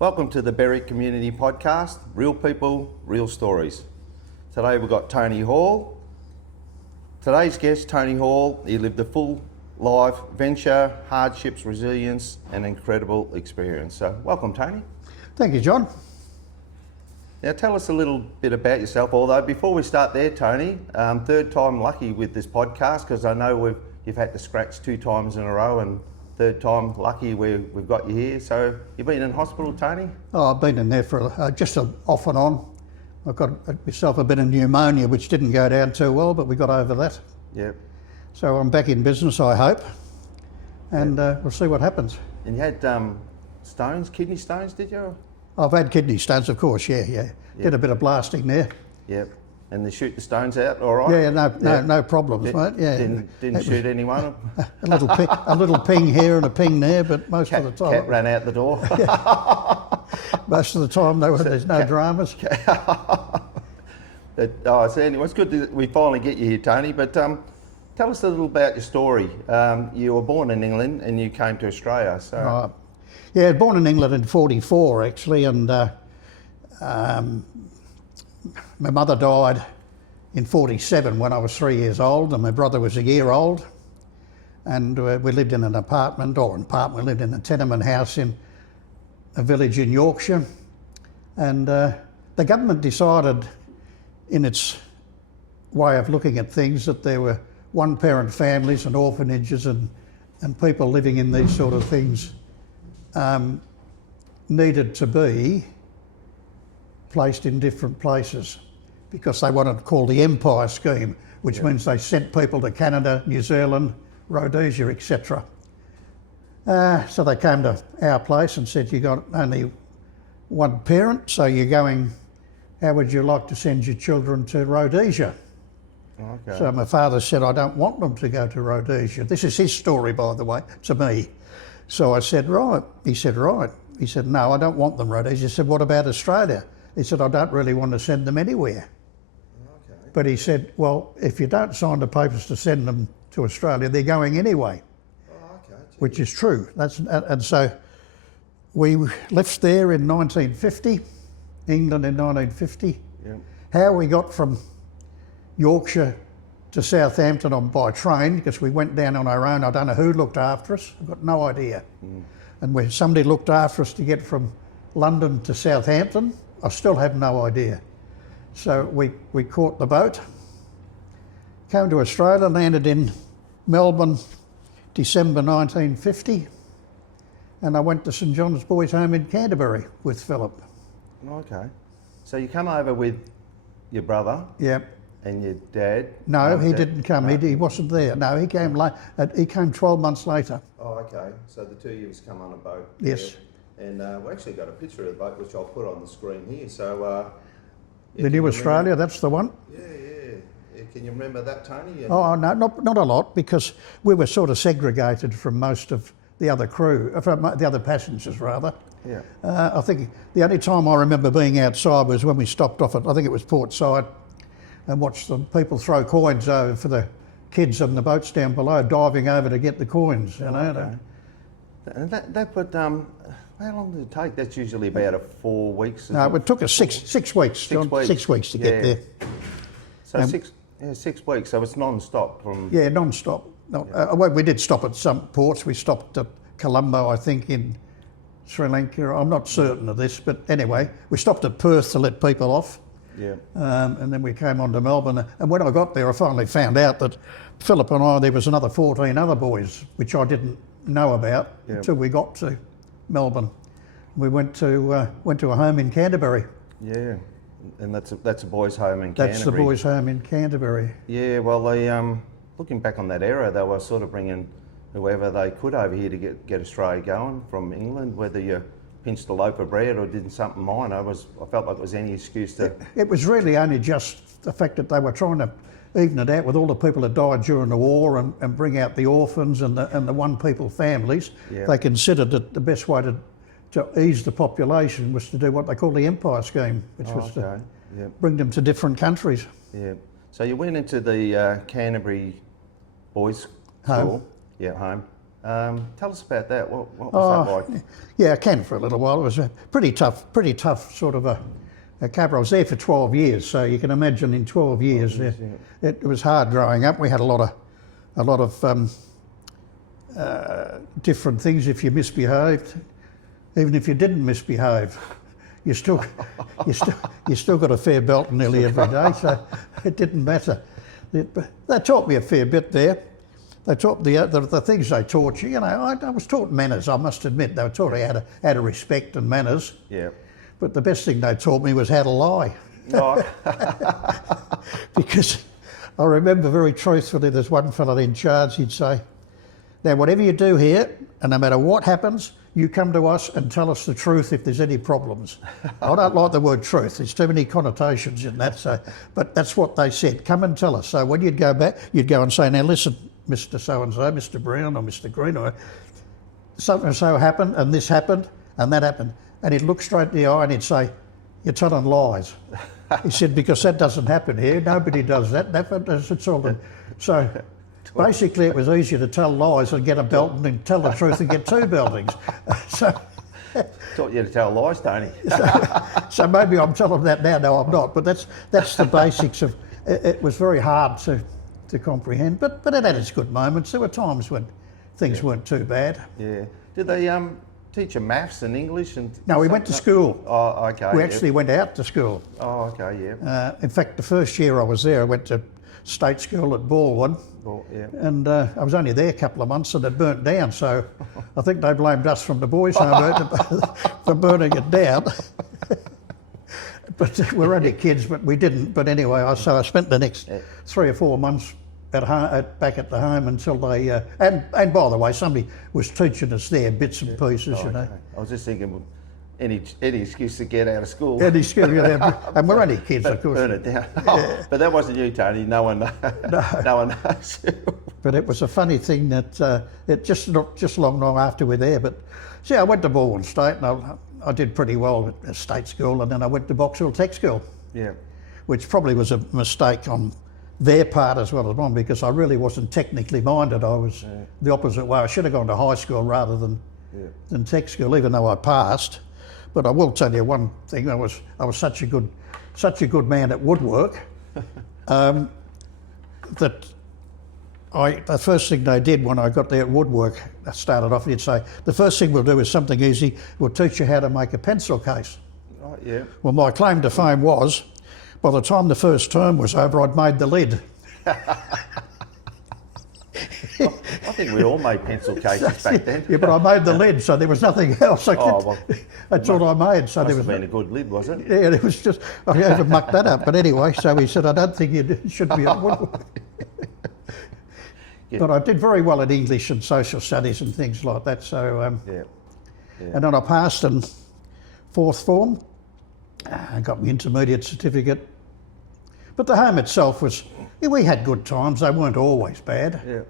Welcome to the Berwick Community Podcast, Real People, Real Stories. Today we've got Tony Hall. Today's guest, Tony Hall, he lived a full life, venture, hardships, resilience and incredible experience. So welcome, Tony. Thank you, John. Now tell us a little bit about yourself, although before we start there, Tony, third time lucky with this podcast, because I know you've had to scratch 2 times in a row, and third time lucky we've got you here. So you've been in hospital, Tony? Oh, I've been in there for off and on. I've got myself a bit of pneumonia, which didn't go down too well, but we got over that. Yep. So I'm back in business, I hope, and we'll see what happens. And you had kidney stones, did you? I've had kidney stones, of course, yeah. Did a bit of blasting there. Yep. And they shoot the stones out all right? Yeah, no problems, mate. Yeah. Didn't shoot anyone? A little ping here and a ping there, but most of the time... Cat ran out the door? Most of the time there's no dramas. So anyway, it's good that we finally get you here, Tony, but tell us a little about your story. You were born in England and you came to Australia, so... Yeah, born in England in 1944 actually, and my mother died in 1947 when I was 3 years old, and my brother was a year old, and we lived in an apartment, we lived in a tenement house in a village in Yorkshire, and the government decided in its way of looking at things that there were one-parent families and orphanages and people living in these sort of things needed to be placed in different places, because they wanted to call the Empire Scheme, which means they sent people to Canada, New Zealand, Rhodesia, etc. So they came to our place and said, you got only one parent, so you're going, how would you like to send your children to Rhodesia? Okay. So my father said, I don't want them to go to Rhodesia. This is his story, by the way, to me. So I said, right. He said, right. He said, no, I don't want them Rhodesia. He said, what about Australia? He said, I don't really want to send them anywhere. Okay. But he said, well, if you don't sign the papers to send them to Australia, they're going anyway. Oh, okay. Which is true. And so we left there in 1950, England in 1950. Yeah. How we got from Yorkshire to Southampton by train, because we went down on our own. I don't know who looked after us. I've got no idea. And somebody looked after us to get from London to Southampton. I still have no idea. So we caught the boat, came to Australia, landed in Melbourne, December 1950, and I went to St John's Boys Home in Canterbury with Philip. Okay. So you come over with your brother? Yep. And your dad? No, he didn't come. No. He wasn't there. No, he came late. He came 12 months later. Oh, okay. So the 2 of you come on a boat. Yes. There. And we actually got a picture of the boat, which I'll put on the screen here. So the New Australia, that's the one. Yeah. Can you remember that, Tony? Oh no, not a lot, because we were sort of segregated from most of the other crew, from the other passengers rather. Yeah. I think the only time I remember being outside was when we stopped off at, I think it was Port Said, and watched the people throw coins over for the kids on the boats down below, diving over to get the coins. You know. Okay. And how long did it take? That's usually about 4 weeks. No, it took us six weeks, John. 6 weeks to get there. So 6 weeks. So it's non-stop from. Yeah, non-stop. Well, we did stop at some ports. We stopped at Colombo, I think, in Sri Lanka. I'm not certain of this, but anyway, we stopped at Perth to let people off. Yeah. And then we came on to Melbourne. And when I got there, I finally found out that Philip and I, there was another 14 other boys, which I didn't know about until we got to Melbourne. We went to a home in Canterbury. Yeah, and that's a boys' home in Canterbury. That's the boys' home in Canterbury. Yeah, well, they looking back on that era, they were sort of bringing whoever they could over here to get Australia going from England, whether you pinched a loaf of bread or did something minor. I felt like it was any excuse to... It was really only just the fact that they were trying to even it out with all the people that died during the war and bring out the orphans and the one people families. Yeah. They considered that the best way to ease the population was to do what they call the Empire Scheme, which was to bring them to different countries. Yeah. So you went into the Canterbury Boys School. Home. Yeah, home. Tell us about that. What was that like? Yeah, I can for a little while. It was a pretty tough sort of a caper. I was there for 12 years, so you can imagine in 12 years it was hard growing up. We had a lot of different things. If you misbehaved, even if you didn't misbehave, you still got a fair belt nearly every day. So it didn't matter. They taught me a fair bit there. They taught the things they taught you. You know, I was taught manners. I must admit, they were taught how to respect and manners. Yeah. But the best thing they taught me was how to lie. Oh. Because I remember very truthfully, there's one fellow in charge. He'd say, "Now, whatever you do here, and no matter what happens, you come to us and tell us the truth if there's any problems." I don't like the word truth. There's too many connotations in that. So, but that's what they said. Come and tell us. So when you'd go back, you'd go and say, "Now listen, Mr. So-and-so, Mr. Brown or Mr. Green, or something so happened and this happened and that happened." And he'd look straight in the eye and he'd say, "You're telling lies." He said, "Because that doesn't happen here. Nobody does that. It's all done." So basically it was easier to tell lies and get a belt and then tell the truth and get 2 beltings. So Taught you to tell lies, Tony. so maybe I'm telling that now. No, I'm not. But that's the basics of it. It was very hard to comprehend, but it had its good moments. There were times when things weren't too bad. Yeah. Did they teach you maths and English and? No, we went to school. Oh, okay. We actually went out to school. Oh, okay. Yeah. In fact, the first year I was there, I went to state school at Baldwin. Well, yeah. And I was only there a couple of months and it burnt down, so I think they blamed us from the boys' home for burning it down. But we're only kids, but we didn't. But anyway, so I spent the next 3 or 4 months back at the home until they... and by the way, somebody was teaching us there bits and pieces, you know. Okay. I was just thinking, any excuse to get out of school. Any excuse, and we're only kids, of course. Burn it down. Oh, but that wasn't you, Tony. No one knows. But it was a funny thing that it not just long after we're there. But see, I went to Baldwin State and I did pretty well at state school, and then I went to Box Hill Tech School. Yeah. Which probably was a mistake on their part as well as mine, because I really wasn't technically minded. I was the opposite way. I should have gone to high school rather than tech school, even though I passed. But I will tell you one thing: I was such a good man at woodwork that the first thing they did when I got there at woodwork, I started off, they'd say, "The first thing we'll do is something easy. We'll teach you how to make a pencil case." Oh, yeah. Well, my claim to fame was, by the time the first term was over, I'd made the lid. I think we all made pencil cases back then. Yeah, but I made the lid, so there was nothing else I could. That's all I made. So there was been a good lid, was it? Yeah, it was just, I haven't mucked that up. But anyway, so he said, "I don't think you should be at woodwork." Yeah. But I did very well at English and social studies and things like that. So, and then I passed in 4th form. I got my intermediate certificate. But the home itself was, we had good times. They weren't always bad. Yeah.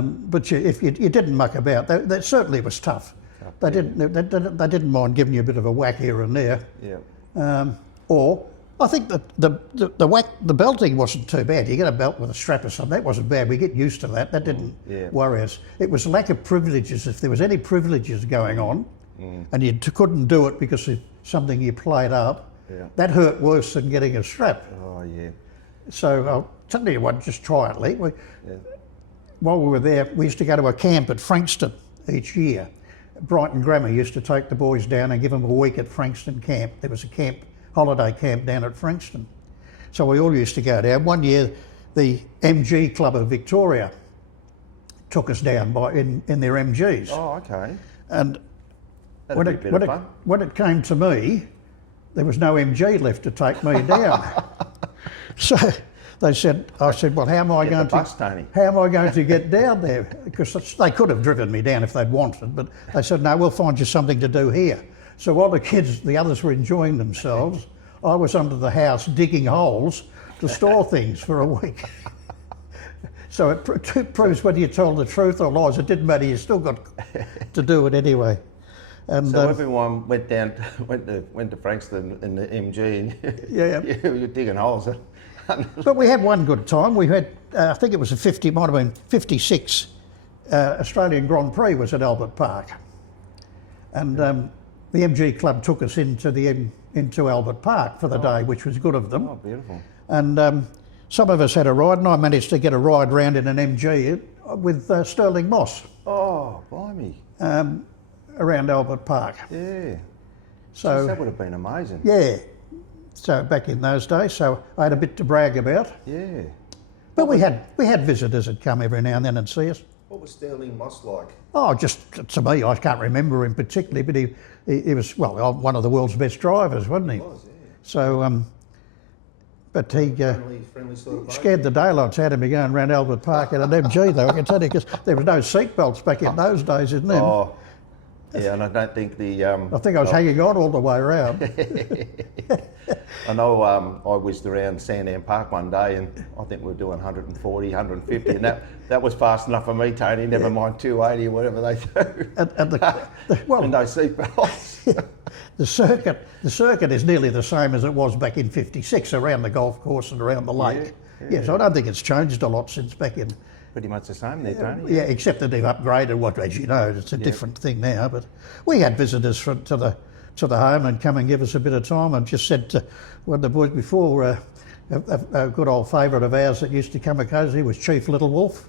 But if you didn't muck about, that certainly was tough. They didn't mind giving you a bit of a whack here and there. Yeah. Or I think that the belting wasn't too bad. You get a belt with a strap or something, that wasn't bad. We get used to that. That didn't worry us. It was lack of privileges. If there was any privileges going on, and you couldn't do it because of something you played up, that hurt worse than getting a strap. Oh yeah. So I'll tell you what, just quietly. While we were there, we used to go to a camp at Frankston each year. Brighton Grammar used to take the boys down and give them a week at Frankston camp. There was a holiday camp down at Frankston. So we all used to go down. One year, the MG Club of Victoria took us down in their MGs. Oh, okay. And when it came to me, there was no MG left to take me down. So I said, "Well, how am I going to get down there?" Because they could have driven me down if they'd wanted, but they said, "No, we'll find you something to do here." So while the others were enjoying themselves, I was under the house digging holes to store things for a week. So it proves whether you told the truth or lies. It didn't matter. You still got to do it anyway. And so everyone went to Frankston in the MG, and you were digging holes. But we had one good time. We had, I think it was might have been 56 Australian Grand Prix was at Albert Park, and the MG Club took us into Albert Park for the day, which was good of them. Oh, beautiful. And some of us had a ride, and I managed to get a ride round in an MG with Sterling Moss Oh, blimey. around Albert Park. Yeah. So Jeez, that would have been amazing. yeah, so back in those days, so I had a bit to brag about. Yeah. But we had visitors that come every now and then and see us. What was Sterling Moss like? Oh, just to me, I can't remember him particularly, but he was, well, one of the world's best drivers, wasn't he? He was, yeah. So, but he Friendly sort of bloke. scared the daylights out of me going around Albert Park in an MG, though, I can tell you, because there was no seatbelts back in those days, isn't there? Oh, yeah, and I don't think the... I think I was hanging on all the way around. I know I whizzed around Sandown Park one day and I think we were doing 140, 150 and that was fast enough for me, Tony, never mind 280 or whatever they do. And well, And no seatbelts. the circuit is nearly the same as it was back in '56 around the golf course and around the lake. Yeah, so I don't think it's changed a lot since back in. Pretty much the same there, Tony. Yeah, except that they've upgraded what, as you know, it's a different thing now. But we had visitors to the home and come and give us a bit of time, and just said to one of the boys before, a good old favourite of ours that used to come occasionally was Chief Little Wolf.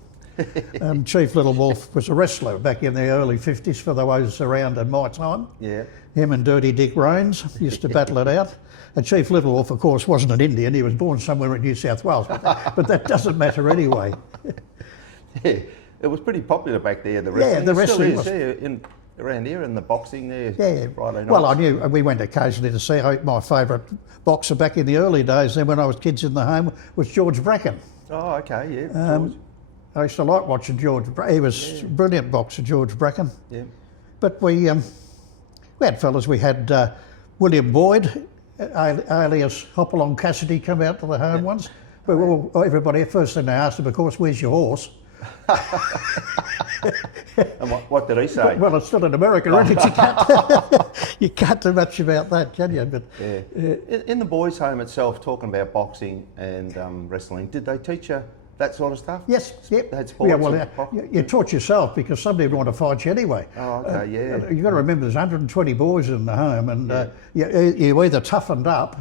And Chief Little Wolf was a wrestler back in the early 50s for those around in my time. Yeah. Him and Dirty Dick Rains used to battle it out. And Chief Little Wolf, of course, wasn't an Indian. He was born somewhere in New South Wales, but that doesn't matter anyway. Yeah, it was pretty popular back there, the wrestling. Yeah, the It wrestling still is, yeah, around here, and the boxing there, Yeah. Friday nights. Well, I knew we went occasionally to see my favourite boxer back in the early days. Then when I was kids in the home was George Bracken. Oh, okay, yeah, George. I used to like watching George. He was a brilliant boxer, George Bracken. Yeah. But we had fellas. We had William Boyd, alias Hopalong Cassidy, come out to the home once. But everybody, first thing they asked him, of course, "Where's your horse?" And what did he say? Well, it's still in America, isn't it? You can't do much about that, can you? But Yeah. In the boys' home itself, talking about boxing and wrestling, did they teach you that sort of stuff? yes, yep. They had sports. Yeah, well, and you taught yourself because somebody would want to fight you anyway. Oh, okay, yeah. You've got to remember there's 120 boys in the home, and you either toughened up,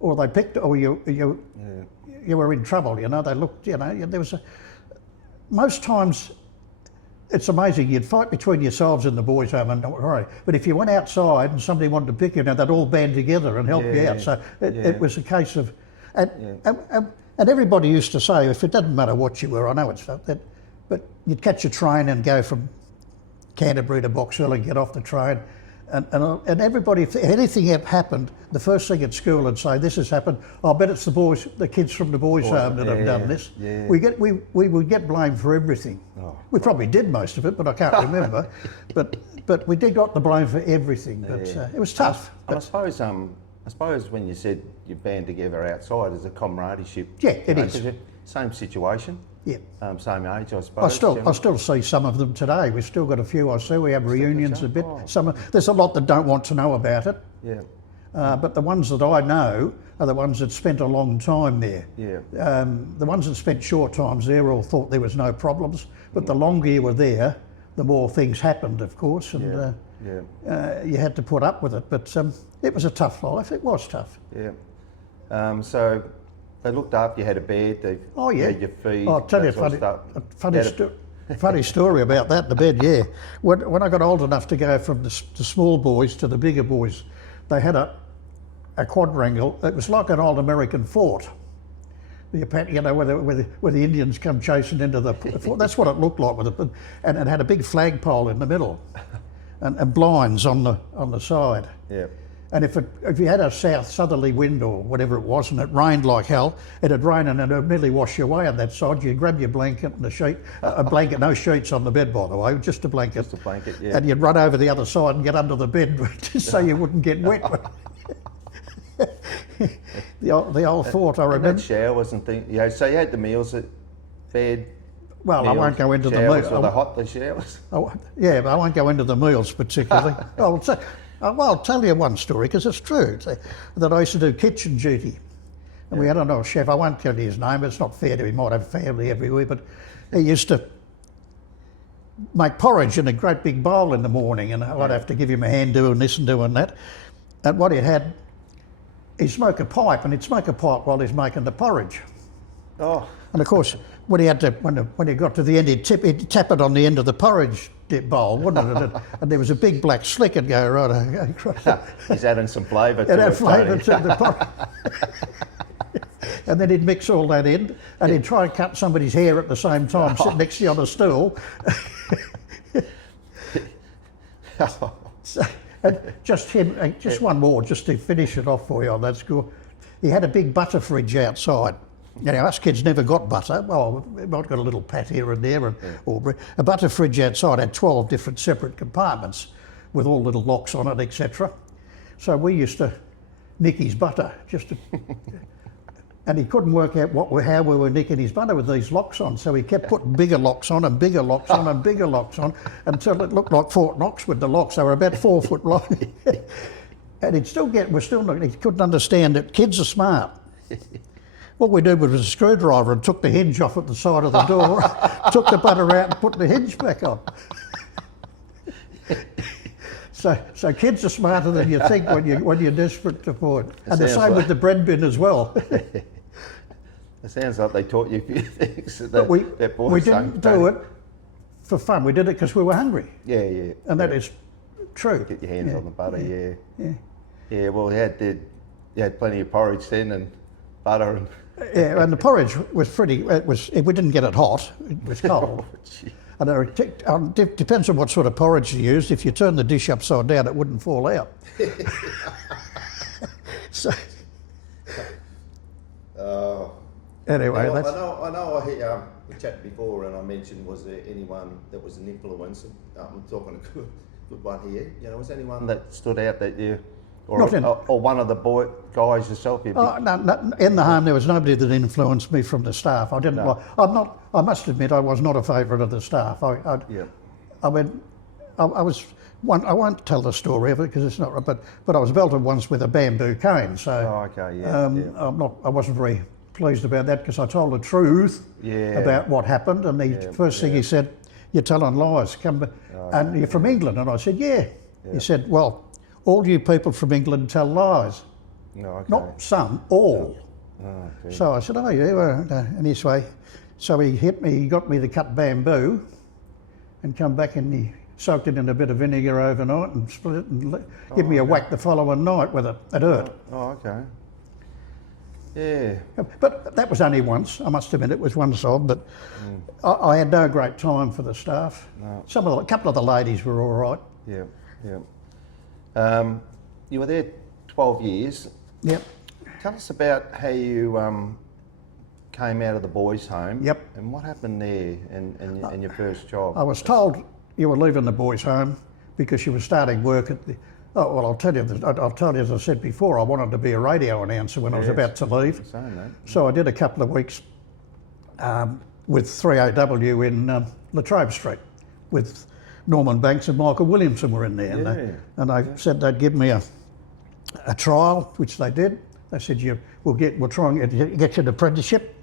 or they picked, or you were in trouble. You know, they looked. You know, there was most times. It's amazing. You'd fight between yourselves in the boys' home and not worry. But if you went outside and somebody wanted to pick you, now they'd all band together and help you out. So it was a case of, and everybody used to say, if it doesn't matter what you were, I know it's not that, but you'd catch a train and go from Canterbury to Box Hill and get off the train, and everybody, if anything happened, the first thing at school would say, "This has happened. I bet it's the kids from the boys' home that have done this." Yeah. We would get blamed for everything. Oh. We probably did most of it, but I can't remember. But we did got the blame for everything. But it was tough. And I suppose when you said you band together outside as a comradeship. Yeah, it is. 'Cause you're same situation. Yeah. Same age, I suppose. I still see some of them today. We've still got a few. I see we have reunions a bit. There's a lot that don't want to know about it. Yeah. But the ones that I know are the ones that spent a long time there. Yeah. The ones that spent short times there all thought there was no problems. But the longer you were there, the more things happened, of course, and you had to put up with it. But it was a tough life. It was tough. Yeah. So they looked after you, had a bed, they had your feed. I'll tell you a funny story about that, the bed, yeah. When I got old enough to go from the small boys to the bigger boys, they had a quadrangle. It was like an old American fort. You know, where the Indians come chasing into the fort. That's what it looked like with it, and it had a big flagpole in the middle, and blinds on the side. Yeah. And if you had a southerly wind or whatever it was, and it rained like hell, it'd rain and it'd nearly wash you away on that side. You'd grab your blanket and a blanket, no sheets on the bed, by the way, just a blanket. Just a blanket, yeah. And you'd run over the other side and get under the bed just so you wouldn't get wet. the old fort, I remember. And showers and things. Yeah, so you had the meals at bed. Well, meals, I won't go into the showers. meals. Were they hot, the showers? Yeah, but I won't go into the meals particularly. I'll tell you one story because it's true. That I used to do kitchen duty, and we had an old chef. I won't tell you his name. It's not fair to him. He might have family everywhere, but he used to make porridge in a great big bowl in the morning, and I'd have to give him a hand doing this and doing that. And what he'd smoke a pipe, and he'd smoke a pipe while he's making the porridge. Oh, And of course, when he got to the end, he'd tap it on the end of the porridge bowl, wouldn't it? And there was a big black slick and go right across. he's adding some flavour to It it. had flavour Tony. to the porridge. And then he'd mix all that in, and he'd try and cut somebody's hair at the same time, sitting next to you on a stool. So, and just one more, just to finish it off for you on that score. He had a big butter fridge outside. You know, us kids never got butter. Well, we might got a little pat here and there, or a butter fridge outside had 12 different separate compartments with all little locks on it, etc. So we used to nick his butter and he couldn't work out how we were nicking his butter with these locks on. So he kept putting bigger locks on and bigger locks on and bigger locks on until it looked like Fort Knox with the locks. They were about 4 foot long. And he couldn't understand that kids are smart. What we did was a screwdriver and took the hinge off at the side of the door, took the butter out and put the hinge back on. So kids are smarter than you think when you're desperate to afford. And the same with the bread bin as well. It sounds like they taught you a few things. But we didn't do it for fun. We did it because we were hungry. Yeah, yeah. And that is true. Get your hands on the butter, yeah. Yeah. Yeah, well, you had plenty of porridge then and butter and... Yeah, and the porridge was we didn't get it hot, it was cold. And it depends on what sort of porridge you used. If you turned the dish upside down, it wouldn't fall out. So, anyway, I that's... know I hit the chat before and I mentioned, was there anyone that was an influence? I'm talking a good one here. You know, was anyone that stood out that you... Or one of the guys yourself? No, in the home there was nobody that influenced me from the staff. I didn't. No. I must admit I was not a favourite of the staff. I won't tell the story of it because it's not. But I was belted once with a bamboo cane. So I wasn't very pleased about that because I told the truth about what happened. And the first thing he said, "You're telling lies. And you're from England." And I said, "Yeah." He said, "Well, all you people from England tell lies." No, okay. Not some, all. Oh, okay. So I said, "Oh yeah." Well, anyway, so he hit me. He got me to cut bamboo, and come back and he soaked it in a bit of vinegar overnight and split it and give me a whack the following night with it. It hurt. Oh, okay. Yeah. But that was only once. I must admit it was once odd. But I had no great time for the staff. No. A couple of the ladies were all right. Yeah. Yeah. You were there 12 years. Yep. Tell us about how you came out of the boys' home. Yep. And what happened there in your first job? I was told you were leaving the boys' home because you were starting work at the... Oh, well, I'll tell you, as I said before, I wanted to be a radio announcer when I was about to leave. So I did a couple of weeks with 3AW in Latrobe Street with Norman Banks and Michael Williamson were in there. And they said they'd give me a trial, which they did. They said, we'll try and get you an apprenticeship.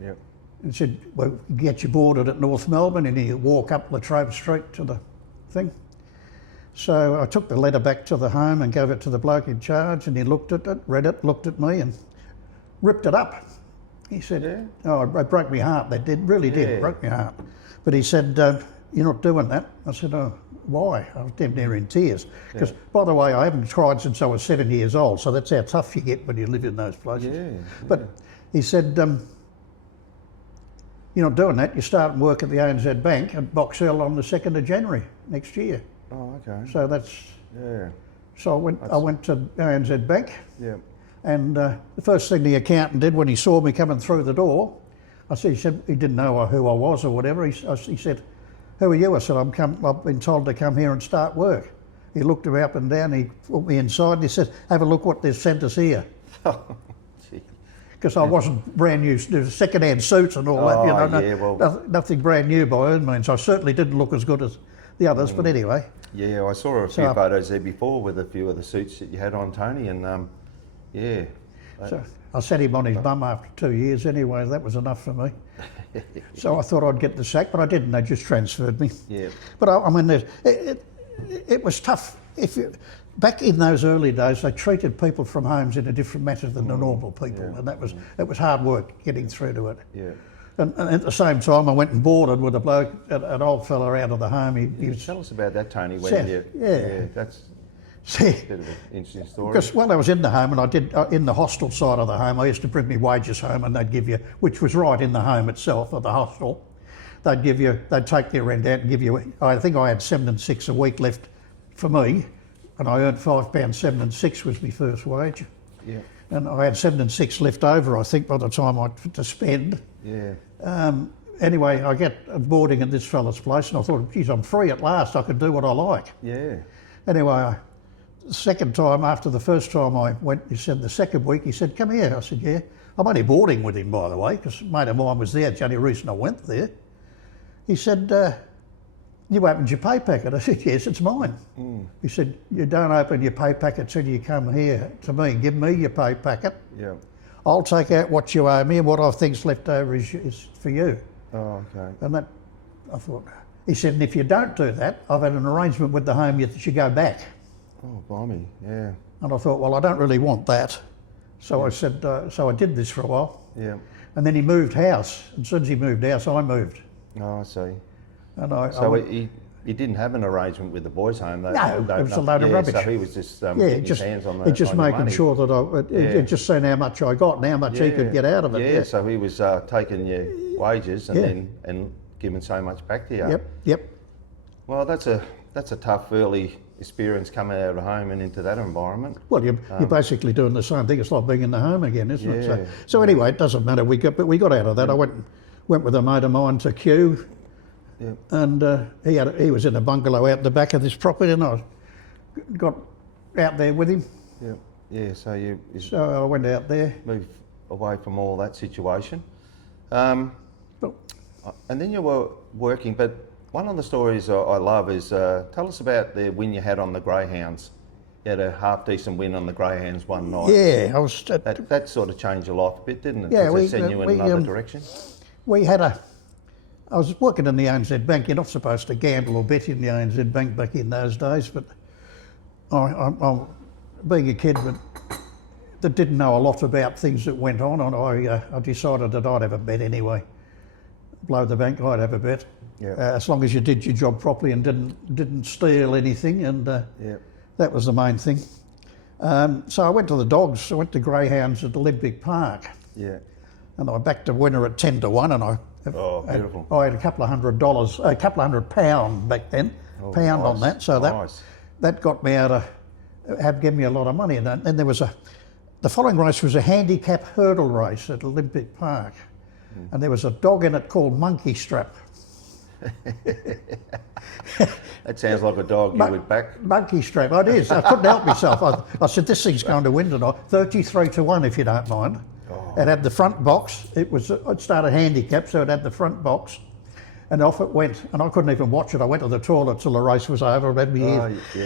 Yep. And said, we'll get you boarded at North Melbourne and you walk up Latrobe Street to the thing. So I took the letter back to the home and gave it to the bloke in charge, and he looked at it, read it, looked at me and ripped it up. He said, "Oh, it broke my heart. They really did, it broke my heart." But he said, "You're not doing that." I said, "Oh, why?" I was damn near in tears. Because, by the way, I haven't cried since I was 7 years old, so that's how tough you get when you live in those places. But he said, "You're not doing that. You're starting work at the ANZ Bank at Box Hill on the 2nd of January next year." Oh, okay. So that's... Yeah. So I went to ANZ Bank. Yeah. And the first thing the accountant did when he saw me coming through the door, he said he didn't know who I was or whatever. He said, "Who are you?" I said, "I've been told to come here and start work." He looked me up and down, he put me inside and he said, "Have a look what they've sent us here." Because I wasn't brand new, there's second-hand suits and all that, nothing brand new by any means. I certainly didn't look as good as the others, but anyway. Yeah, I saw a few photos there before with a few of the suits that you had on, Tony, and So I set him on his bum after 2 years anyway. That was enough for me. So I thought I'd get the sack, but I didn't. They just transferred me. Yeah. But I mean, it was tough. Back in those early days, they treated people from homes in a different manner than the normal people, and it was hard work getting through to it. Yeah. And at the same time, I went and boarded with a bloke, an old fella out of the home. He was, Tell us about that, Tony. When Seth, you, yeah. That's see, a bit of an interesting story. because while I was in the home, and I did in the hostel side of the home, I used to bring me wages home, and they'd give you, which was right in the home itself or the hostel. They'd take their rent out and give you. I think I had 7 and 6 a week left for me, and I earned £5 7 and 6 was my first wage. Yeah. And I had 7 and 6 left over, I think, by the time to spend. Yeah. Anyway, I get boarding at this fella's place, and I thought, geez, I'm free at last. I can do what I like. Yeah. Anyway, the second time, after the first time I went, he said, the second week, he said, come here. I said, yeah. I'm only boarding with him, by the way, because a mate of mine was there. It's the only reason I went there. He said, you opened your pay packet? I said, yes, it's mine. He said, you don't open your pay packet till you come here to me. Give me your pay packet. Yeah. I'll take out what you owe me, and what I think's left over is for you. Oh, okay. And that, I thought, he said, and if you don't do that, I've had an arrangement with the home that you go back. Oh, blimey. Yeah. And I thought, well, I don't really want that. So I said, so I did this for a while. Yeah. And then he moved house. And as soon as he moved house, I moved. Oh, I see. And So he didn't have an arrangement with the boys' home. No, it was a load of rubbish. So he was just getting his hands on the just on the making money. sure that he'd just seen how much I got and how much he could get out of it. Yeah, so he was taking your wages and giving so much back to you. Yep. Well, that's a tough early experience coming out of home and into that environment. Well, you're basically doing the same thing. It's like being in the home again, isn't it? Yeah. So anyway, it doesn't matter. We got out of that. I went with a mate of mine to Kew. Yeah. And he was in a bungalow out the back of this property, and I got out there with him. Yeah. Yeah. So you So I went out there. moved away from all that situation. But And then you were working, but one of the stories I love is tell us about the win you had on the Greyhounds. You had a half decent win on the Greyhounds one night. yeah, I was. That sort of changed your life a bit, didn't it? Yeah, 'Cause we- it sent you in we, another direction. We had I was working in the ANZ Bank. You're not supposed to gamble or bet in the ANZ Bank back in those days, but I'm being a kid that didn't know a lot about things that went on, and I decided that I'd have a bet anyway. Blow the bank, I'd have a bet. Yeah. As long as you did your job properly and didn't steal anything, and Yeah. that was the main thing. So I went to the Dogs. I went to Greyhounds at Olympic Park, Yeah. and I backed the winner at 10-1, and I Beautiful. I had a couple of $100, a couple of £100 back then, pound on nice, that. So nice. that got me out of, gave me a lot of money. And then there was the following race was a handicap hurdle race at Olympic Park, and there was a dog in it called Monkey Strap. That sounds like a dog you would back. Monkey Strap, it is. I couldn't help myself. I said, this thing's going to win tonight. 33-1, if you don't mind. It had the front box. It started handicap, so it had the front box, and off it went. And I couldn't even watch it. I went to the toilet till the race was over. It had me Oh, yeah.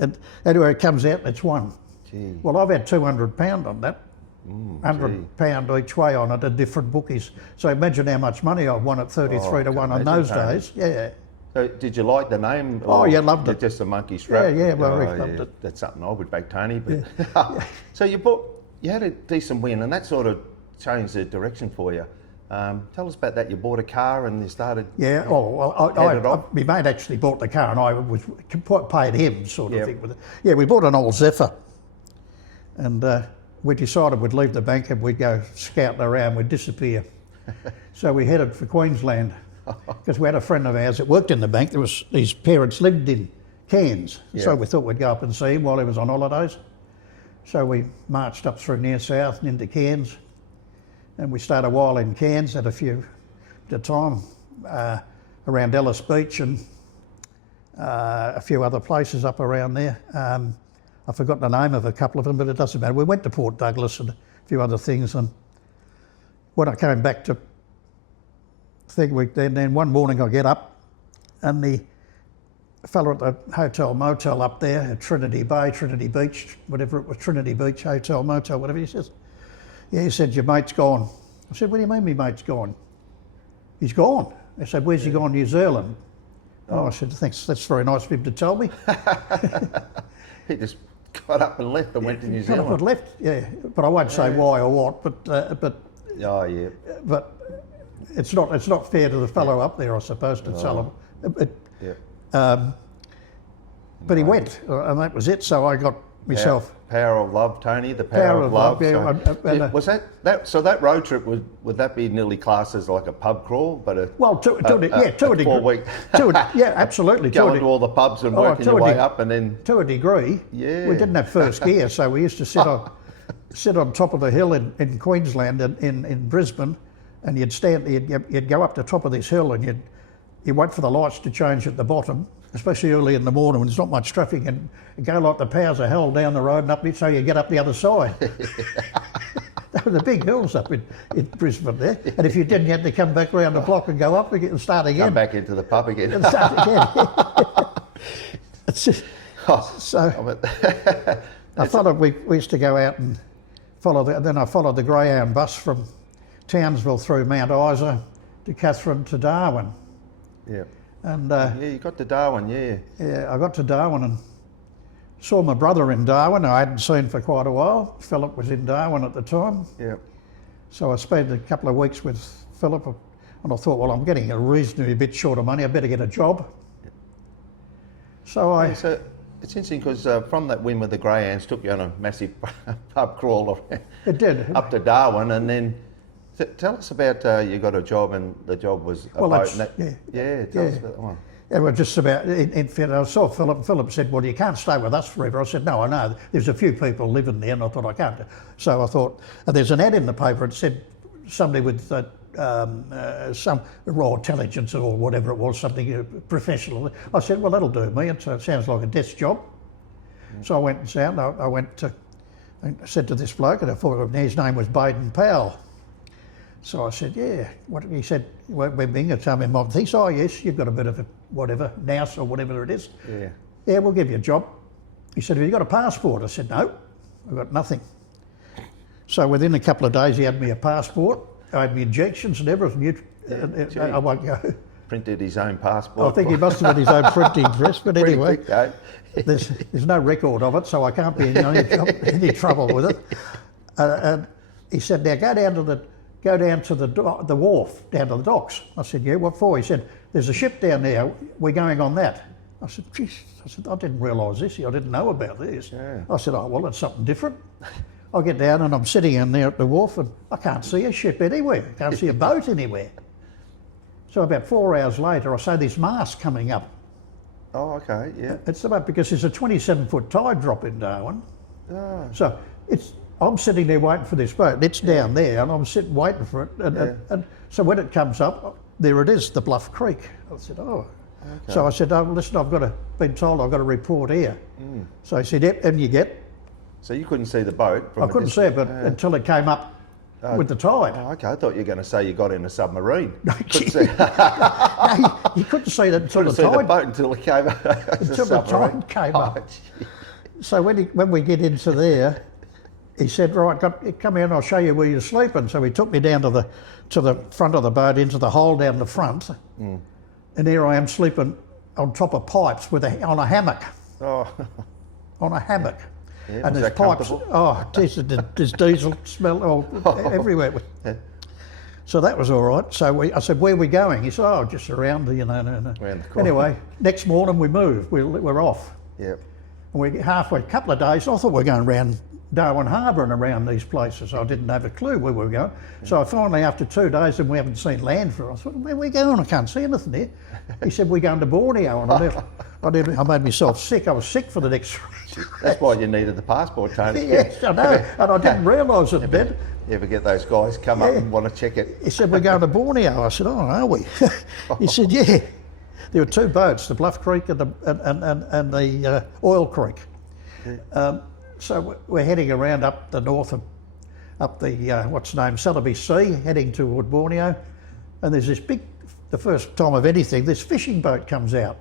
And anyway, it comes out and it's won. Gee. Well, I've had £200 on that. £100 each way on it at different bookies. So imagine how much money I've won at 33-1 on those days. Yeah. So did you like the name? Oh, or yeah, loved it. Just a monkey strap. Yeah, well, I loved it. That's something I would back, Tony. But so you had a decent win, and that sort of changed the direction for you. Tell us about that. You bought a car and you started. Yeah. Oh well, my mate actually bought the car, and I was paid him sort of thing with it. Yeah, we bought an old Zephyr, and we decided we'd leave the bank and we'd go scouting around. We'd disappear. So we headed for Queensland because we had a friend of ours that worked in the bank. His parents lived in Cairns, so we thought we'd go up and see him while he was on holidays. So we marched up through near south and into Cairns, and we stayed a while in Cairns at a time around Ellis Beach and a few other places up around there. I've forgotten the name of a couple of them, but it doesn't matter. We went to Port Douglas and a few other things, and when I came back to then one morning I get up, and the fellow at the hotel motel up there at Trinity Beach, whatever it was, Trinity Beach Hotel Motel, whatever he says, Yeah, he said, your mate's gone. I said, what do you mean my mate's gone? He's gone. They said, where's he gone? New Zealand. Oh, I said, thanks, that's very nice of him to tell me. He just got up and left and went to New Kind of Zealand. left, yeah. But I won't say why or what, but Oh, yeah. it's not fair to the fellow up there, I suppose, to tell him. Yeah. But he went, and that was it. So I got myself. Power of love, Tony. The power of love. Yeah, So, was that so? That road trip would that be nearly classed as like a pub crawl, but a well, to a degree. 4 week. Yeah, absolutely. Going to all the pubs and working your way up, and then to a degree. Yeah. We didn't have first gear, so we used to sit on top of the hill in Queensland in Brisbane, and you'd go up the top of this hill, and you'd wait for the lights to change at the bottom, especially early in the morning when there's not much traffic, and go like the powers of hell down the road and up it so you get up the other side. They were the big hills up in Brisbane there, and if you didn't, you had to come back around the block and go up again and start again. come back into the pub again. And start again. It's just, so I thought we used to go out and then I followed the Greyhound bus from Townsville through Mount Isa to Katherine to Darwin. Yeah. And Yeah, you got to Darwin, yeah. yeah, I got to Darwin and saw my brother in Darwin, who I hadn't seen for quite a while. Philip was in Darwin at the time. Yeah. So I spent a couple of weeks with Philip, and I thought, well, I'm getting a reasonably bit short of money, I better get a job. So Yeah, so it's interesting because from that win with the Greyhounds took you on a massive pub crawl it did. up to Darwin, and then tell us about you got a job, and the job was a Well, boat. that's- Tell us about that one. Yeah, well, just about, in fact, I saw Philip, and Philip said, well, you can't stay with us forever. I said, no, I know. There's a few people living there, and I thought, I can't. So I thought, and there's an ad in the paper, it said somebody with some raw intelligence or whatever it was, something professional. I said, well, that'll do me. And so it sounds like a desk job. So I went and found, I went to, I said to this bloke, and I thought his name was Baden Powell. So I said, yeah. What he said, we're being a time in mob. He said, oh yes, you've got a bit of a whatever, nous or whatever it is. Yeah. Yeah, we'll give you a job. He said, have you got a passport? I said, no, I've got nothing. So within a couple of days, he had me a passport. I had my injections and everything. I won't go. Printed his own passport. I think he must have had his own printing press, but Pretty anyway, quick, though. there's no record of it, so I can't be in any trouble with it. And he said, now go down to the wharf, down to the docks. I said, yeah, what for? He said, there's a ship down there, we're going on that. I said, geez, I didn't realise this, I didn't know about this. Yeah. I said, oh, well, it's something different. I get down and I'm sitting in there at the wharf and I can't see a ship anywhere, can't see a boat anywhere. So about 4 hours later, I saw this mast coming up. Oh, okay, yeah. It's about because there's a 27-foot tide drop in Darwin. Oh. So I'm sitting there waiting for this boat. It's down there, and I'm sitting waiting for it. And so when it comes up, there it is, the Bluff Creek. I said, oh. Okay. So I said, oh, listen, been told I've got to report here. Mm. So he said, yep, and you get. So you couldn't see the boat from I couldn't see it, but until it came up with the tide. Oh, okay, I thought you were going to say you got in a submarine. No, couldn't see, no, you couldn't see that until couldn't the see the tide. boat until it came up. Until the tide came up. Gee. So when we get into there, he said, right, come here and I'll show you where you're sleeping. So he took me down to the front of the boat, into the hole down the front. Mm. And there I am sleeping on top of pipes on a hammock. Oh. On a hammock. Yeah, and was there's that pipes. comfortable? There's diesel smell everywhere. Yeah. So that was all right. So I said, where are we going? He said, oh, just around the, Around the corner. Anyway, next morning we moved. We're off. Yep. And we're halfway, a couple of days, I thought we were going around Darwin Harbour and around these places. I didn't have a clue where we were going. So I finally, after 2 days, and we haven't seen land for, I thought, where are we going? I can't see anything here. He said, we're going to Borneo. And I made myself sick. I was sick for the next... That's why you needed the passport, Tony. Yes, I know. And I didn't realise it then. You ever get those guys come up and want to check it? He said, we're going to Borneo. I said, oh, are we? He said, yeah. There were two boats, the Bluff Creek and the Oil Creek. Yeah. So we're heading around up the north of, up the, Celebi Sea, heading toward Borneo. And there's this the first time of anything, this fishing boat comes out.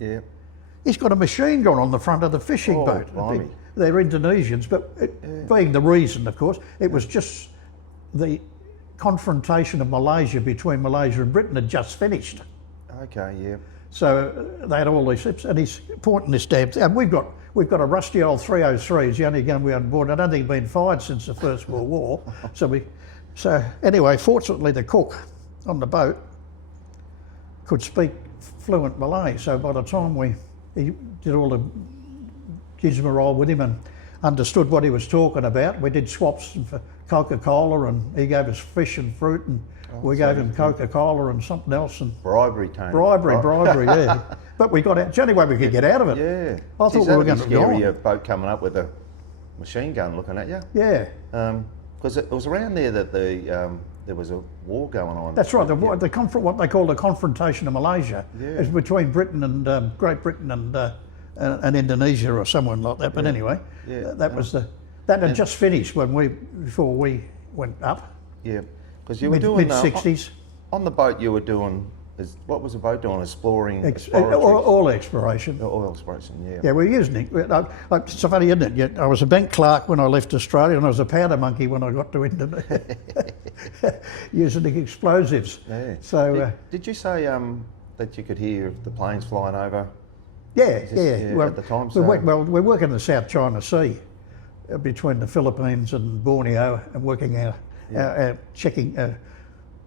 Yeah. He's got a machine gun on the front of the fishing boat. Blimey. They're Indonesians, but being the reason, of course, it was just the confrontation of Malaysia between Malaysia and Britain had just finished. Okay, yeah. So they had all these ships, and he's pointing this damn thing. And we've got a rusty old 303. It's the only gun we had on board. I don't think it's been fired since the First World War. So anyway, fortunately, the cook on the boat could speak fluent Malay. So by the time he did all the gizmerol with him and understood what he was talking about, we did swaps for Coca-Cola, and he gave us fish and fruit, and we gave him Coca-Cola and something else. And Bribery, Tony. bribery, yeah. But we got out. It's the only way we could get out of it. Yeah. I thought we were going to go scary, on. a boat coming up with a machine gun looking at you. Yeah. Because it was around there that there was a war going on. That's right. What they call the confrontation of Malaysia is between Britain and Great Britain and Indonesia or someone like that. But anyway, that had just finished before we went up. Yeah, because you were doing mid-60s. On the boat. You were doing what was the boat doing? Exploring. Oil exploration. Oil exploration. Yeah. Yeah, we're using it. It's so funny, isn't it? I was a bank clerk when I left Australia, and I was a powder monkey when I got to Indonesia, using explosives. Yeah. So did you say that you could hear the planes flying over? Yeah. Well, at the time, we're working in the South China Sea between the Philippines and Borneo, and working out, checking,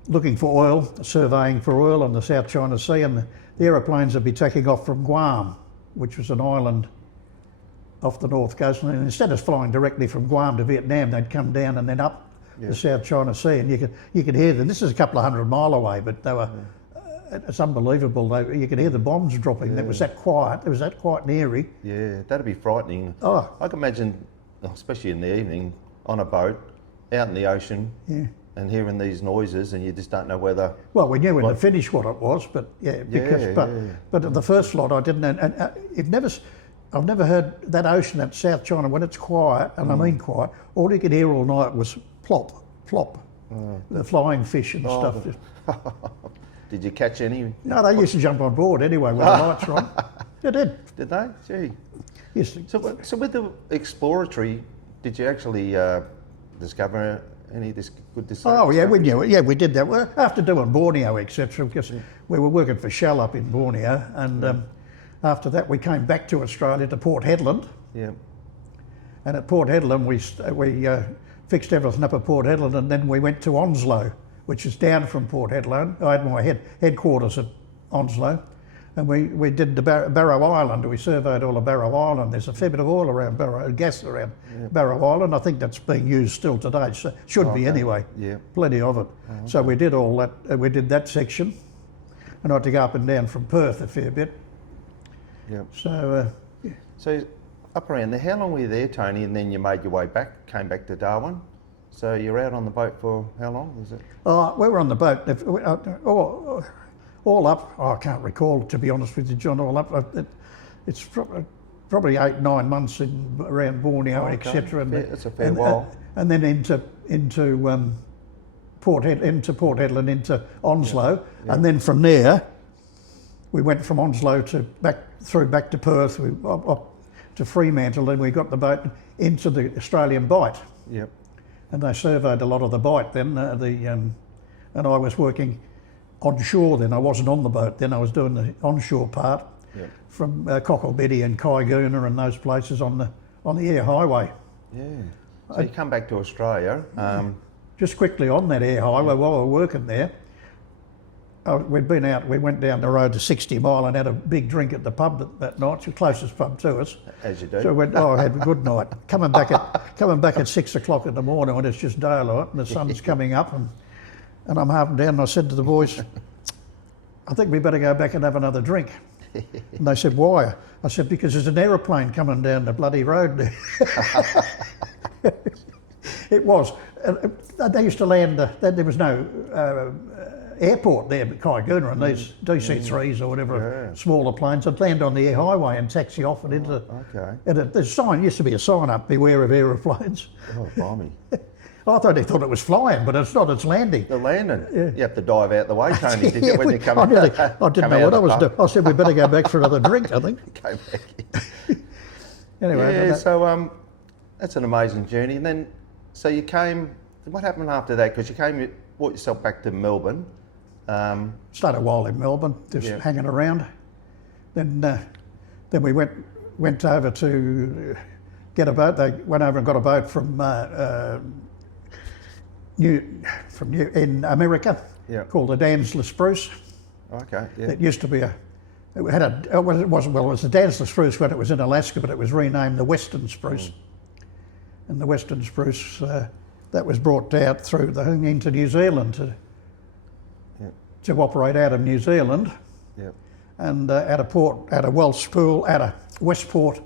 looking for oil, surveying for oil on the South China Sea, and the aeroplanes would be taking off from Guam, which was an island off the north coast, and instead of flying directly from Guam to Vietnam, they'd come down and then up the South China Sea, and you could hear them. This is a couple of 100 mile away, but they were. It's unbelievable. You could hear the bombs dropping. Yeah. It was that quiet. It was that quiet and eerie. Yeah, that'd be frightening. Oh, I can imagine, especially in the evening, on a boat, out in the ocean, and hearing these noises, and you just don't know whether. Well, we knew when to finish what it was, but but at the first lot, I didn't. And I've never heard that ocean, that South China, when it's quiet, and I mean quiet. All you could hear all night was plop, plop, the flying fish and stuff. Did you catch any? No, they used to jump on board anyway when the lights were on. They did. Did they? Gee. Yes. So with the exploratory, did you actually discover any good discoveries? Oh yeah, we knew it. Yeah, we did that. Well, after doing Borneo, etc., because we were working for Shell up in Borneo, and after that we came back to Australia to Port Hedland. Yeah. And at Port Hedland we fixed everything up at Port Hedland, and then we went to Onslow, which is down from Port Hedland. I had my headquarters at Onslow, and we did the Barrow Island. We surveyed all of Barrow Island. There's a fair bit of oil around gas around Barrow Island. I think that's being used still today. So should be anyway. Yeah. Plenty of it. Okay. So we did all that. We did that section, and I had to go up and down from Perth a fair bit. Yeah. So. So up around there, how long were you there, Tony? And then you made your way back, came back to Darwin. So you're out on the boat for how long was it? We were on the boat, all up, I can't recall, to be honest with you, John, all up. It's probably 8-9 months around Borneo, etc. It's a fair while. And then into Port Hedland, into Onslow. Yeah. And then from there, we went from Onslow back to Perth, up to Fremantle, and we got the boat into the Australian Bight. Yep. And they surveyed a lot of the Bight then, and I was working onshore then. I wasn't on the boat then, I was doing the onshore part from Cocklebiddy and Kaiguna and those places on the air highway. Yeah. So you come back to Australia. Just quickly on that air highway while we were working there, we went down the road to 60 Mile and had a big drink at the pub that night. It's the closest pub to us. As you do. So I had a good night. Coming back at 6 o'clock in the morning when it's just daylight and the sun's coming up, and I'm half down, and I said to the boys, I think we better go back and have another drink. And they said, why? I said, because there's an aeroplane coming down the bloody road there. It was. They used to land, there was no airport there, but Kaiguna and these DC-3s or whatever, smaller planes, would land on the air highway and taxi off and into. Okay. And there's a sign, used to be a sign up, beware of aeroplanes. Oh, blimey. I thought they thought it was flying, but it's not, it's landing. They're landing. Yeah. You have to dive out the way, Tony, did you, when you come I didn't know what I was doing. I said, we better go back for another drink, I think. Go back. Anyway. Yeah, so that's an amazing journey. And then, so you came what happened after that? Because you brought yourself back to Melbourne. Stayed a while in Melbourne, just Yeah. hanging around. Then we went over to get a boat. They went over and got a boat from in America Yeah. called the Dansler Spruce. Okay. Yeah. It used to be it was the Dansler Spruce when it was in Alaska, but it was renamed the Western Spruce. And the Western Spruce that was brought out through into New Zealand to operate out of New Zealand. Yeah. And at a Welsh pool, at a Westport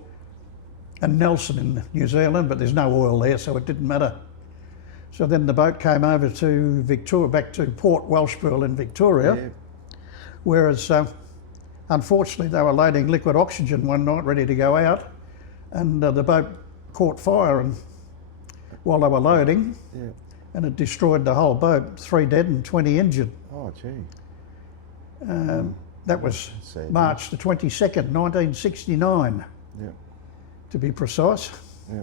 and Nelson in New Zealand, but there's no oil there, so it didn't matter. So then the boat came over to Victoria, back to Port Welshpool in Victoria, Yeah. whereas unfortunately they were loading liquid oxygen one night ready to go out, and the boat caught fire and while they were loading, Yeah. and it destroyed the whole boat, 3 dead and 20 injured. Oh, gee. That was Sad, March the 22nd, 1969, Yeah. to be precise. Yeah.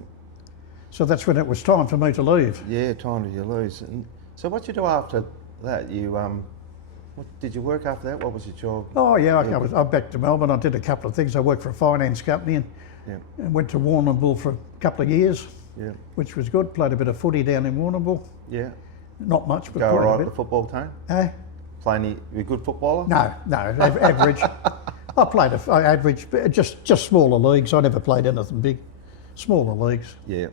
So that's when it was time for me to leave. Yeah. Time to you lose. And so what did you do after that? You what did you work after that? What was your job? Oh yeah, I was back to Melbourne. I did a couple of things. I worked for a finance company Yeah. and went to Warrnambool for a couple of years, Yeah. which was good. Played a bit of footy down in Warrnambool. Yeah. Not much, but Go quite all right a at bit. the football team? Eh? You a good footballer? No, average. I played average, just smaller leagues. I never played anything big. Smaller leagues Yeah.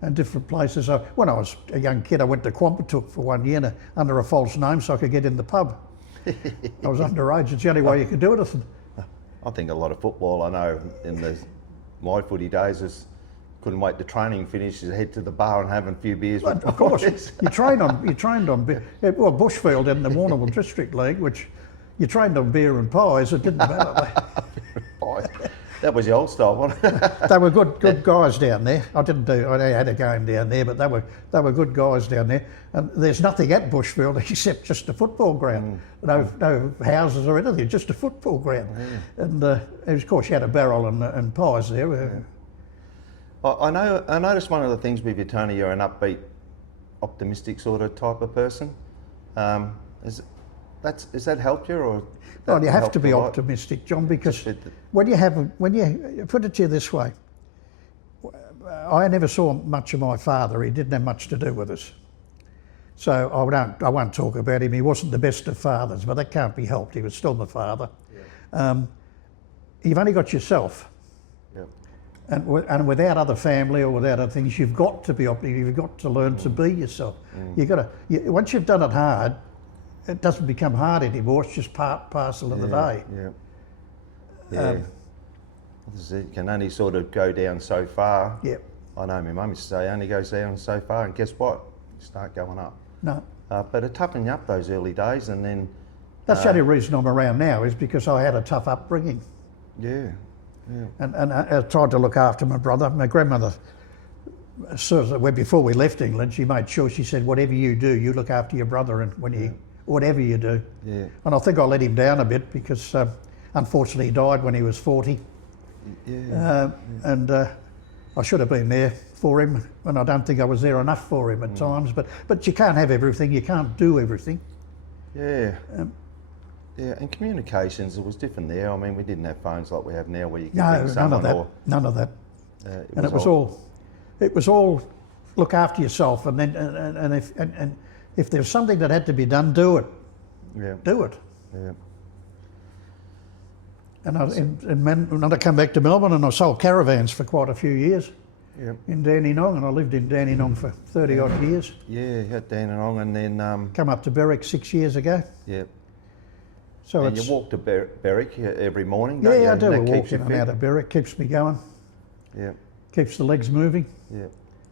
and different places. When I was a young kid, I went to Quambatook for 1 year under a false name so I could get in the pub. I was underage. It's the only way you could do anything. I think a lot of football I know in my footy days is couldn't wait to training finish, just head to the bar and having a few beers with Of course, boys. you trained on Bushfield in the Warrnambool District League, which you trained on beer and pies. It didn't matter. That was the old style, wasn't it? They were good guys down there. I had a game down there, but they were good guys down there. And there's nothing at Bushfield except just a football ground. No houses or anything, just a football ground. And of course you had a barrel and pies there. I noticed one of the things with you, Tony, you're an upbeat, optimistic sort of type of person. Has that helped you, or? Well, you have helped to be a lot? optimistic, John, because Just when you put it to you this way, I never saw much of my father. He didn't have much to do with us, so I won't talk about him. He wasn't the best of fathers, but that can't be helped. He was still my father. Yeah. You've only got yourself. Yeah. And without other family or without other things, you've got to be optimistic. You've got to learn to be yourself. Once you've done it hard, it doesn't become hard anymore. It's just parcel of the day. Yeah. Yeah. This is it. You can only sort of go down so far. Yeah. I know my mum used to say, only goes down so far, and guess what? You start going up. No, But it toughened you up those early days, and then that's the only reason I'm around now is because I had a tough upbringing, yeah. and I tried to look after my brother. My grandmother, before we left England, she made sure, she said, whatever you do, you look after your brother, and whatever you do. Yeah. And I think I let him down a bit because unfortunately he died when he was 40. Yeah. And I should have been there for him, and I don't think I was there enough for him at times. But you can't have everything, you can't do everything. Yeah. Yeah, and communications, it was different there. I mean, we didn't have phones like we have now where you can ring None someone of that. or... None of that. And it was all look after yourself, and then and if there's something that had to be done, do it. Yeah. Do it. Yeah. And I come back to Melbourne, and I sold caravans for quite a few years. Yeah. In Dandenong, and I lived in Dandenong for 30 odd years. Yeah, you had Dandenong, and then Come up to Berwick 6 years ago. yeah. So And it's you walk to Berwick every morning, don't you? I do a that walk keeps you in and fit? out of Berwick. Keeps me going. Yeah. Keeps the legs moving. Yeah.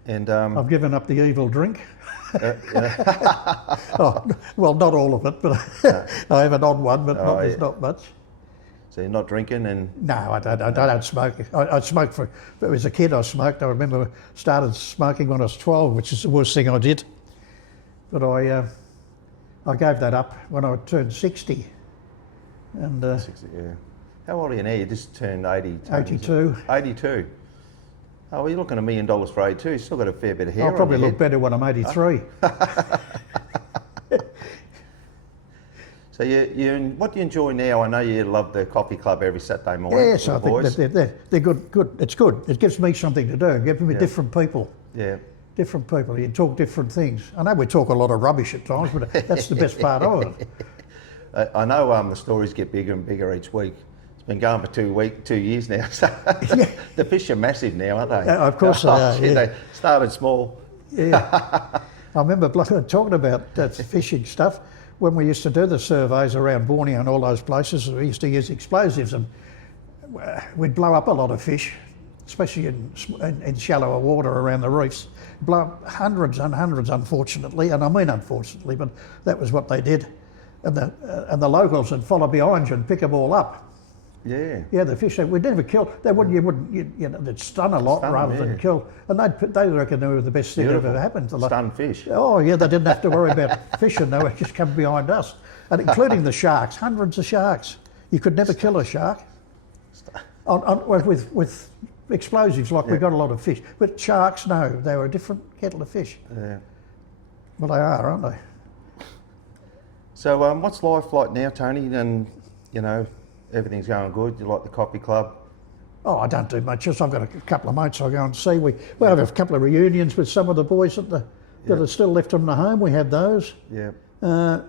And I've given up the evil drink. Oh, well, not all of it, but I have an odd one, but there's not much. so you're not drinking, and No, I don't smoke. I smoked but as a kid I smoked. I remember started smoking when I was 12, which is the worst thing I did. But I gave that up when I turned 60. And 60, yeah. How old are you now? You just turned 80. 82. 82. Oh, well, you're looking at $1 million for 82. You've still got a fair bit of hair I'll on probably your look head. better when I'm 83. So what do you enjoy now? I know you love the coffee club every Saturday morning. Yes, I with the think boys. that they're good. It's good. It gives me something to do. It gives me different people. Yeah. Different people. You talk different things. I know we talk a lot of rubbish at times, but that's the best part of it. I know the stories get bigger and bigger each week. It's been going for 2 years now. So the fish are massive now, aren't they? Of course they are, yeah. They started small. Yeah. I remember talking about that fishing stuff when we used to do the surveys around Borneo and all those places. We used to use explosives and we'd blow up a lot of fish, especially in shallower water around the reefs. Blow up hundreds and hundreds, unfortunately, and I mean unfortunately, but that was what they did. And the locals would follow behind you and pick them all up. Yeah. Yeah, the fish we'd never kill. They wouldn't. You know, they'd stun a lot rather than kill. And they reckon they were the best thing that ever happened to Stun fish. Oh yeah, they didn't have to worry about fishing. They would just come behind us, and including the sharks. Hundreds of sharks. You could never kill a shark. With explosives, like we got a lot of fish, but sharks, no, they were a different kettle of fish. Yeah. Well, they are, aren't they? So what's life like now, Tony? And you know, everything's going good. You like the coffee club? Oh, I don't do much. Just I've got a couple of mates I go and see. We have a couple of reunions with some of the boys that are still left on the home. We have those. Yeah.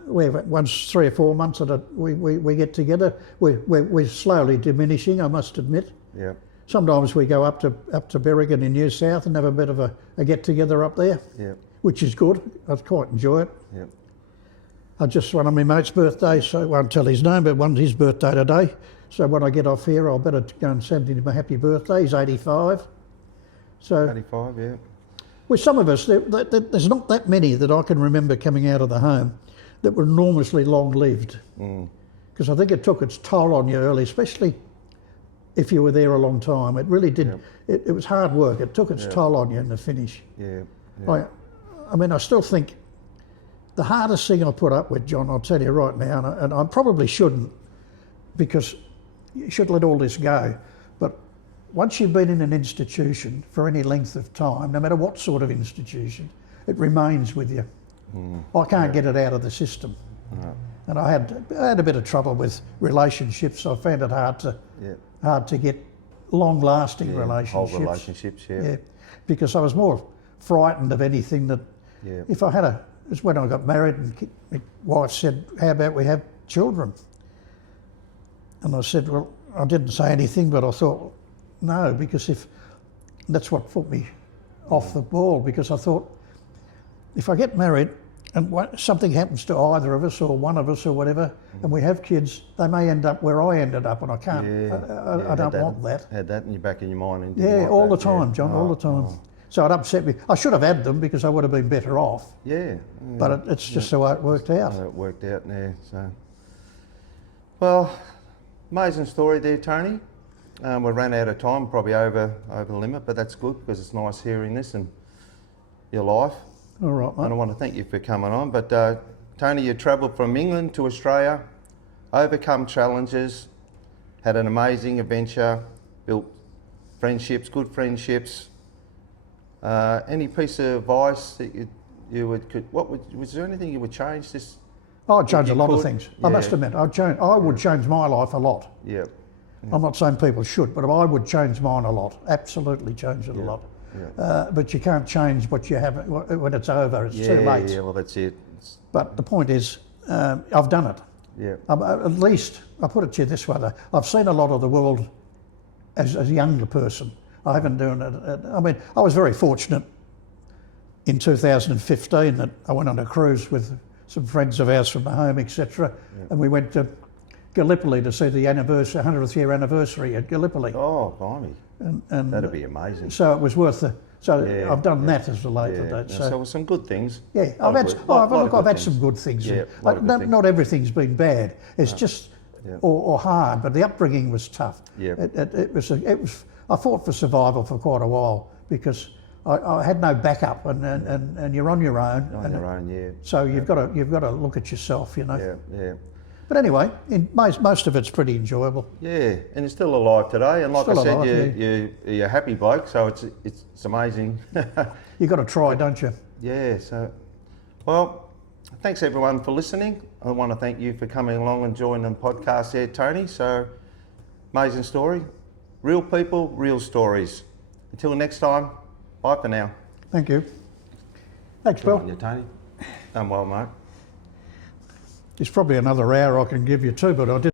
We have once 3 or 4 months that we get together. We're slowly diminishing, I must admit. Yeah. Sometimes we go up to Berrigan in New South and have a bit of a get together up there. Yeah. Which is good. I quite enjoy it. Yeah. Just one of my mate's birthdays, so I won't tell his name, but one's his birthday today. So when I get off here, I'll better go and send him a happy birthday. He's 85. So 85, yeah. with some of us, there's not that many that I can remember coming out of the home that were enormously long-lived. Because I think it took its toll on you early, especially if you were there a long time. It really did. It was hard work. It took its toll on you in the finish. Yeah. I mean, I still think the hardest thing I put up with, John, I'll tell you right now, and I probably shouldn't, because you should let all this go. But once you've been in an institution for any length of time, no matter what sort of institution, it remains with you. I can't get it out of the system. And I had a bit of trouble with relationships. I found it hard to get long-lasting relationships. Whole relationships, Yeah, because I was more frightened of anything that if I had it's when I got married and my wife said, how about we have children? And I said, well, I didn't say anything, but I thought, no, because that's what put me off the ball, because I thought, if I get married and something happens to either of us or one of us or whatever, and we have kids, they may end up where I ended up, and I can't, I don't want that. Had that in your back of your mind. And Yeah, all the time, John, all the time. So it upset me. I should have had them because I would have been better off. Yeah. But it's just the way it worked out. It worked out there. So, well, amazing story there, Tony. We ran out of time, probably over the limit, but that's good because it's nice hearing this and your life. All right, mate. And I want to thank you for coming on. But Tony, you travelled from England to Australia, overcome challenges, had an amazing adventure, built friendships, good friendships. Any piece of advice that you was there anything you would change this? I'd change a lot of could? things. Yeah. I must admit, I would change my life a lot. Yeah. I'm not saying people should, but I would change mine a lot. Absolutely change it a lot. But you can't change what you have when it's over. It's too late. Yeah, well, that's it. But the point is, I've done it. Yeah. At least, I put it to you this way, though, I've seen a lot of the world as a younger person. I haven't done it. I mean, I was very fortunate in 2015 that I went on a cruise with some friends of ours from the home, etc. And we went to Gallipoli to see the 100th year anniversary at Gallipoli. Oh, blimey. And That'd be amazing. so it was worth the. So I've done that as related to that. So some good things. Yeah, I've had some good things. Yeah, Not everything's been bad. It's just or hard, but the upbringing was tough. Yeah. It was. I fought for survival for quite a while because I had no backup, and you're on your own. On your own, yeah. So you've got to look at yourself, you know. Yeah, yeah. But anyway, most of it's pretty enjoyable. Yeah, and you're still alive today. And like Still I said, alive, you're a happy bloke, so it's amazing. You got to try, don't you? Yeah, so, well, thanks everyone for listening. I want to thank you for coming along and joining the podcast there, Tony. So, amazing story. Real people, real stories. Until next time, bye for now. Thank you. Thanks, Good on Bill. you, Tony. Done well, mate. There's probably another hour I can give you too, but I did.